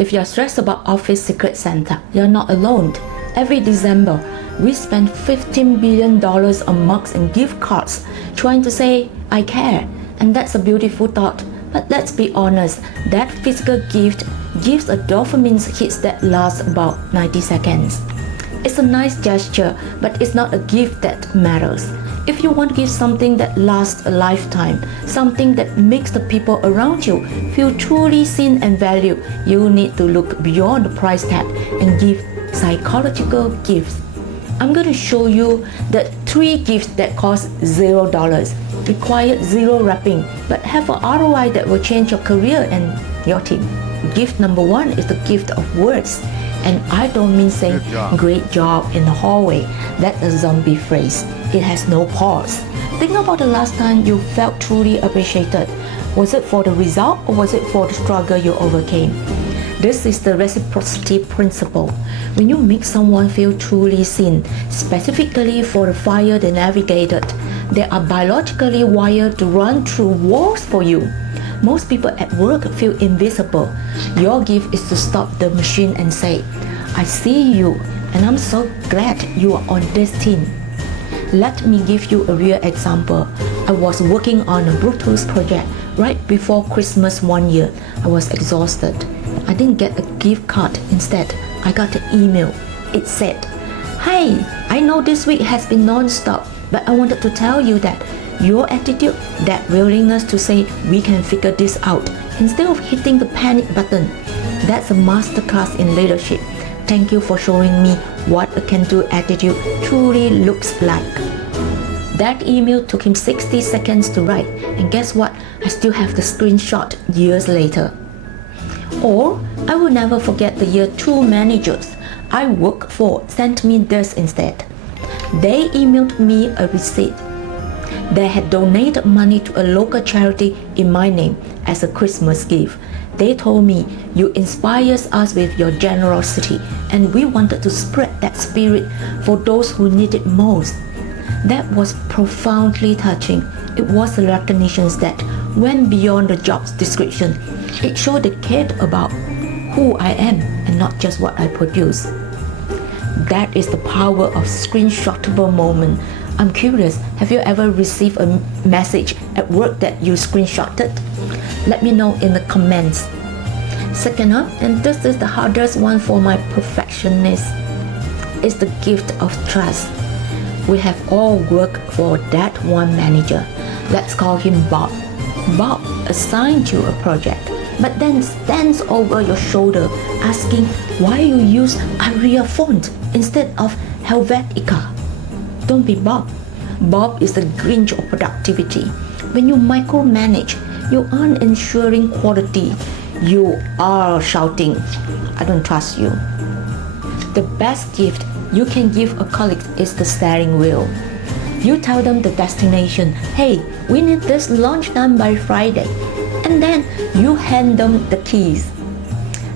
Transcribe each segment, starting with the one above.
If you're stressed about Office Secret Santa, you're not alone. Every December, we spend $15 billion on mugs and gift cards trying to say, I care. And that's a beautiful thought. But let's be honest, that physical gift gives a dopamine hit that lasts about 90 seconds. It's a nice gesture, but it's not a gift that matters. If you want to give something that lasts a lifetime, something that makes the people around you feel truly seen and valued, you need to look beyond the price tag and give psychological gifts. I'm going to show you the 3 gifts that cost $0, require 0 wrapping, but have an ROI that will change your career and your team. Gift number 1 is the gift of words. And I don't mean saying great job in the hallway. That's a zombie phrase. It has no pause. Think about the last time you felt truly appreciated. Was it for the result or was it for the struggle you overcame? This is the reciprocity principle. When you make someone feel truly seen, specifically for the fire they navigated, they are biologically wired to run through walls for you. Most people at work feel invisible. Your gift is to stop the machine and say, I see you and I'm so glad you are on this team. Let me give you a real example. I was working on a Bluetooth project right before Christmas one year. I was exhausted. I didn't get a gift card. Instead, I got an email. It said, Hey, I know this week has been non-stop, but I wanted to tell you that your attitude, that willingness to say we can figure this out instead of hitting the panic button, that's a masterclass in leadership. Thank you for showing me what a can-do attitude truly looks like. That email took him 60 seconds to write, and guess what? I still have the screenshot years later. Or I will never forget the year 2 managers I worked for sent me this instead. They emailed me a receipt. They had donated money to a local charity in my name as a Christmas gift. They told me, you inspire us with your generosity, and we wanted to spread that spirit for those who need it most. That was profoundly touching. It was a recognition that went beyond the job description. It showed they cared about who I am and not just what I produce. That is the power of screenshotable moment. I'm curious, have you ever received a message at work that you screenshotted? Let me know in the comments. Second up, and this is the hardest one for my perfectionists, is the gift of trust. We have all worked for that one manager. Let's call him Bob. Bob assigned you a project, but then stands over your shoulder asking why you use Arial font instead of Helvetica. Don't be Bob. Bob is the Grinch of productivity. When you micromanage, you aren't ensuring quality. You are shouting, I don't trust you. The best gift you can give a colleague is the steering wheel. You tell them the destination, hey, we need this launch done by Friday. And then you hand them the keys.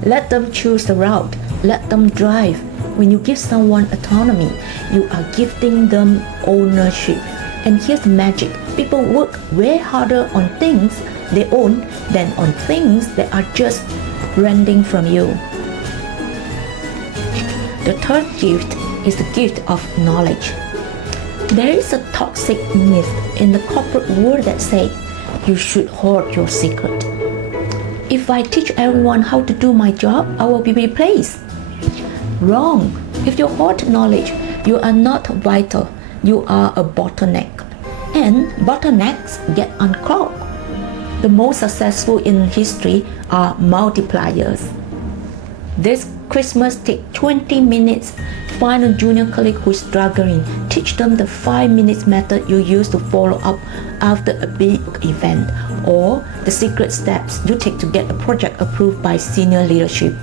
Let them choose the route. Let them drive. When you give someone autonomy, you are gifting them ownership. And here's the magic. People work way harder on things they own than on things that are just renting from you. The third gift is the gift of knowledge. There is a toxic myth in the corporate world that says you should hoard your secret. If I teach everyone how to do my job, I will be replaced. Wrong. If you hoard knowledge, you are not vital. You are a bottleneck. And bottlenecks get unclogged. The most successful in history are multipliers. This Christmas, take 20 minutes. Find a junior colleague who is struggling. Teach them the 5 minutes method you use to follow up after a big event, or the secret steps you take to get a project approved by senior leadership.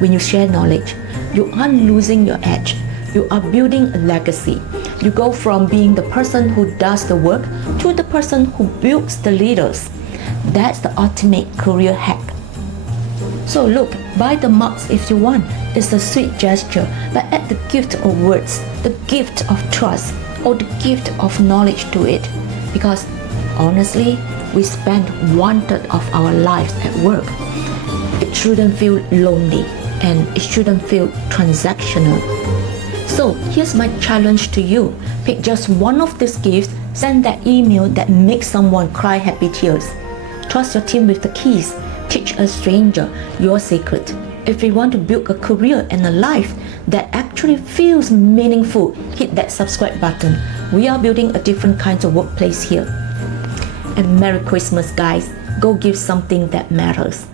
When you share knowledge, you aren't losing your edge. You are building a legacy. You go from being the person who does the work to the person who builds the leaders. That's the ultimate career hack. So look, buy the mugs if you want. It's a sweet gesture, but add the gift of words, the gift of trust, or the gift of knowledge to it. Because honestly, we spend 1/3 of our lives at work. It It shouldn't feel lonely and it shouldn't feel transactional. So here's my challenge to you. Pick just one of these gifts, send that email that makes someone cry happy tears. Trust your team with the keys. Teach a stranger your secret. If you want to build a career and a life that actually feels meaningful, hit that subscribe button. We are building a different kind of workplace here. And Merry Christmas, guys. Go give something that matters.